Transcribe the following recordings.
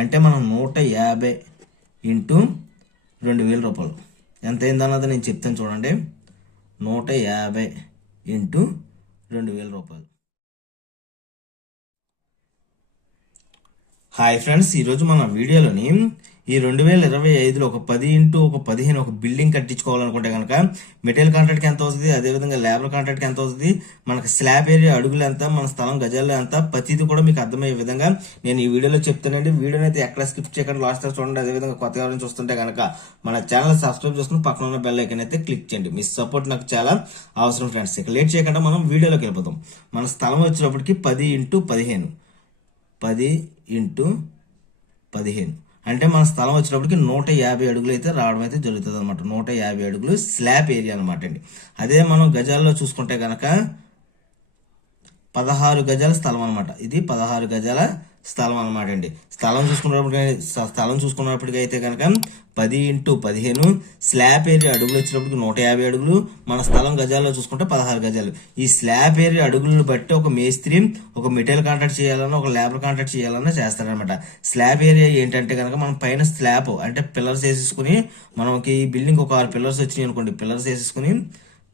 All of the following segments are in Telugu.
అంటే మనం నూట యాభై ఇంటూ రెండు వేల రూపాయలు. ఎంత అయిందన్నది నేను చెప్తాను చూడండి. నూట యాభై ఇంటూ రెండు వేల రూపాయలు. హాయ్ ఫ్రెండ్స్ ఈరోజు మన వీడియోలోని ఈ రెండు వేల ఇరవై ఐదులో ఒక పది ఇంటూ ఒక పదిహేను ఒక బిల్డింగ్ కట్టించుకోవాలనుకుంటే కనుక మెటీరియల్ కాంట్రాక్ట్కి ఎంత అవుతుంది? అదేవిధంగా లేబర్ కాంట్రాక్ట్కి ఎంత అవుతుంది? మనకు స్లాబ్ ఏరియా అడుగులు ఎంత? మన స్థలం గజాల్లో ఎంత? ప్రతిది కూడా మీకు అర్థమయ్యే విధంగా నేను ఈ వీడియోలో చెప్తానండి. వీడియోని అయితే ఎక్కడ స్కిప్ చేయకుండా లాస్ట్ చూడండి. అదేవిధంగా కొత్తగా ఎవరైనా చూస్తుంటే కనుక మన ఛానల్ సబ్స్క్రైబ్ చేసుకుని పక్కన ఉన్న బెల్ ఐకన్ అయితే క్లిక్ చేయండి. మీ సపోర్ట్ నాకు చాలా అవసరం ఫ్రెండ్స్ ఇక లేట్ చేయకుండా మనం వీడియోలోకి వెళ్ళిపోతాం మన స్థలం వచ్చినప్పటికీ పది ఇంటూ పదిహేను. పది ఇంటూ పదిహేను. అంటే మన స్థలం వచ్చినప్పటికి నూట యాభై అడుగులు అయితే రావడం అయితే జరుగుతుంది అనమాట నూట యాభై అడుగులు స్లాబ్ ఏరియా అనమాట అండి. అదే మనం గజాల్లో చూసుకుంటే కనుక పదహారు గజాల స్థలం అనమాట ఇది పదహారు గజాల స్థలం అనమాట అండి స్థలం చూసుకున్నప్పటికీ స్థలం చూసుకున్నప్పటికీ అయితే కనుక పది ఇంటూ పదిహేను స్లాబ్ ఏరియా అడుగులు వచ్చినప్పటికి నూట యాభై అడుగులు మన స్థలం గజాల్లో చూసుకుంటే పదహారు గజాలు. ఈ స్లాబ్ ఏరియా అడుగులను బట్టి ఒక మేస్త్రి ఒక మెటీరియల్ కాంట్రాక్ట్ చేయాలన్నా ఒక లేబర్ కాంట్రాక్ట్ చేయాలన్నా చేస్తారనమాట స్లాబ్ ఏరియా ఏంటంటే కనుక మనం పైన స్లాబ్ అంటే పిల్లర్స్ వేసేసుకుని మనకి ఈ బిల్డింగ్ ఒక ఆరు పిల్లర్స్ వచ్చినాయి అనుకోండి పిల్లర్స్ వేసేసుకుని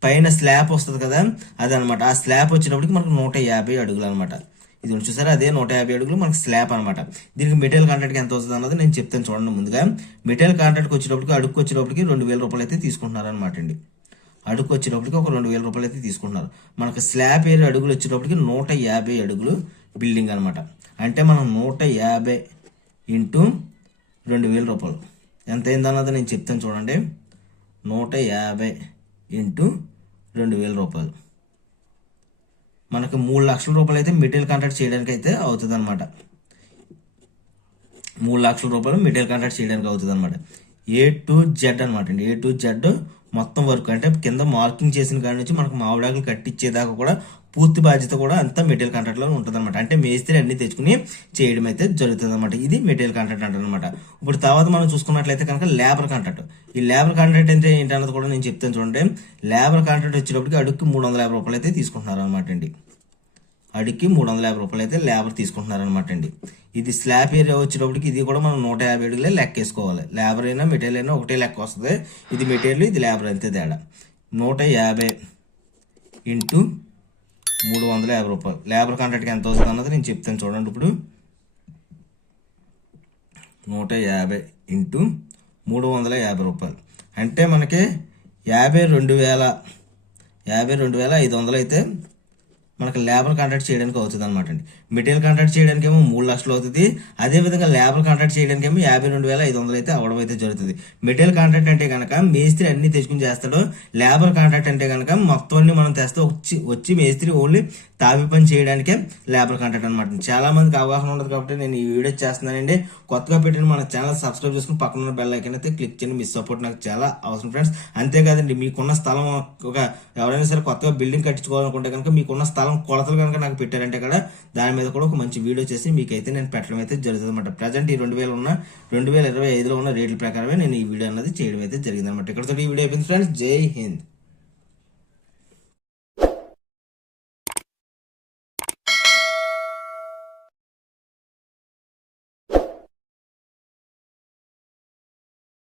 పైన స్లాబ్ వస్తుంది కదా అదనమాట ఆ స్లాబ్ వచ్చినప్పటికి మనకు నూట యాభై అడుగులు అనమాట ఇది చూసారా? అదే నూట యాభై అడుగులు మనకు స్లాబ్ అనమాట దీనికి మెటీరియల్ కాంట్రాక్ట్కి ఎంత వస్తుంది అన్నది నేను చెప్తాను చూడండి ముందుగా. మెటీరియల్ కాంట్రాక్ట్కి వచ్చేటప్పటికి అడుగుకు వచ్చేటప్పటికి రెండు వేల రూపాయలు అయితే తీసుకుంటున్నారు అనమాట అండి. అడుగు వచ్చేటప్పటికి ఒక రెండు వేల రూపాయలు అయితే తీసుకుంటున్నారు. మనకు స్లాబ్ ఏరియా అడుగులు వచ్చేటప్పటికి నూట యాభై అడుగులు బిల్డింగ్ అనమాట అంటే మనం నూట యాభై ఇంటూ రెండు వేల రూపాయలు. ఎంత అయిందన్నది నేను చెప్తాను చూడండి. నూట యాభై ఇంటూ రెండు వేల రూపాయలు. మనకు మూడు లక్షల రూపాయలు అయితే మెటీరియల్ కాంట్రాక్ట్ చేయడానికి అయితే అవుతుంది అనమాట మూడు లక్షల రూపాయలు మెటీరియల్ కాంట్రాక్ట్ చేయడానికి అవుతుంది అనమాట ఏ టు జెడ్ అనమాట అండి. ఏ టు జెడ్ మొత్తం వర్క్ అంటే కింద మార్కింగ్ చేసిన కాడి నుంచి మనకు మామిడాకులు కట్టించేదాకా కూడా పూర్తి బాధ్యత కూడా అంతా మెటీరియల్ కాంట్రాక్ట్లో ఉంటుంది అనమాట అంటే మేస్త్రి అన్ని తెచ్చుకుని చేయడం అయితే జరుగుతుంది అనమాట ఇది మెటీరియల్ కాంట్రాక్ట్ అనమాట ఇప్పుడు తర్వాత మనం చూసుకున్నట్లయితే కనుక లేబర్ కాంట్రాక్ట్ ఈ లేబర్ కాంట్రాక్ట్ అంటే ఏంటన్నది కూడా నేను చెప్తాను చూడండి. లేబర్ కాంట్రాక్ట్ వచ్చేటప్పటికి అడుగుకి మూడు వందల యాభై రూపాయలు అయితే తీసుకుంటున్నారు అనమాట అండి. అడిగి మూడు వందల యాభై రూపాయలు అయితే లేబర్ తీసుకుంటున్నారు అనమాట అండి. ఇది స్లాబ్ ఏరియా వచ్చేటప్పటికి ఇది కూడా మనం నూట యాభై అడుగులే లెక్క వేసుకోవాలి లేబర్ అయినా మెటీరియల్ అయినా ఒకటే లెక్క వస్తుంది. ఇది మెటీరియల్ ఇది లేబర్ అంతే తేడా. నూట యాభై ఇంటూ మూడు వందల యాభై రూపాయలు. లేబర్ కాంట్రాక్ట్కి ఎంత అవుతుంది అన్నది నేను చెప్తాను చూడండి ఇప్పుడు. నూట యాభై ఇంటూ మూడు వందల యాభై రూపాయలు. అంటే మనకి యాభై రెండు వేల యాభై రెండు వేల ఐదు వందలు అయితే మనకి లేబర్ కాంట్రాక్ట్ చేయడానికి అవుతుంది అనమాట అండి. మెటీరియల్ కాంట్రాక్ట్ చేయడానికి ఏమో మూడు లక్షలు అవుతుంది. అదేవిధంగా లేబర్ కాంట్రాక్ట్ చేయడానికి ఏమో యాభై రెండు వేల ఐదు వందలు అయితే అవడం అయితే జరుగుతుంది. మెటీరియల్ కాంట్రాక్ట్ అంటే కనుక మేస్త్రి అన్ని తెచ్చుకుని చేస్తాడు. లేబర్ కాంట్రాక్ట్ అంటే కనుక మొత్తం అన్ని మనం తెస్తే వచ్చి వచ్చి మేస్త్రి ఓన్లీ తావి పని చేయడానికే లేబర్ కాంట్రాక్ట్ అనమాట చాలా మందికి అవగాహన ఉండదు కాబట్టి నేను ఈ వీడియో చేస్తున్నానండి. కొత్తగా పెట్టిన మన ఛానల్ సబ్స్క్రైబ్ చేసుకుని పక్కన ఉన్న బెల్ ఐకన్ అయితే క్లిక్ చేయండి. మీ సపోర్ట్ నాకు చాలా అవసరం ఫ్రెండ్స్ అంతేకాదండి మీకున్న స్థలం ఒక ఎవరైనా సరే కొత్తగా బిల్డింగ్ కట్టించుకోవాలనుకుంటే కనుక మీకున్న స్థలం కొలతలు కనుక నాకు పెట్టారంటే కూడా దాని మీద కూడా ఒక మంచి వీడియో చేసి మీకైతే నేను పెట్టడం అయితే జరుగుతుంది అనమాట ప్రజెంట్ ఈ రెండు వేల ఉన్న రెండు వేల ఇరవై ఐదులో ఉన్న రేట్ల ప్రకారమే నేను ఈ వీడియో అన్నది చేయడం అయితే జరిగింది అనమాట ఇక్కడతో ఈ వీడియో అయిపోయింది ఫ్రెండ్స్. జై హింద్.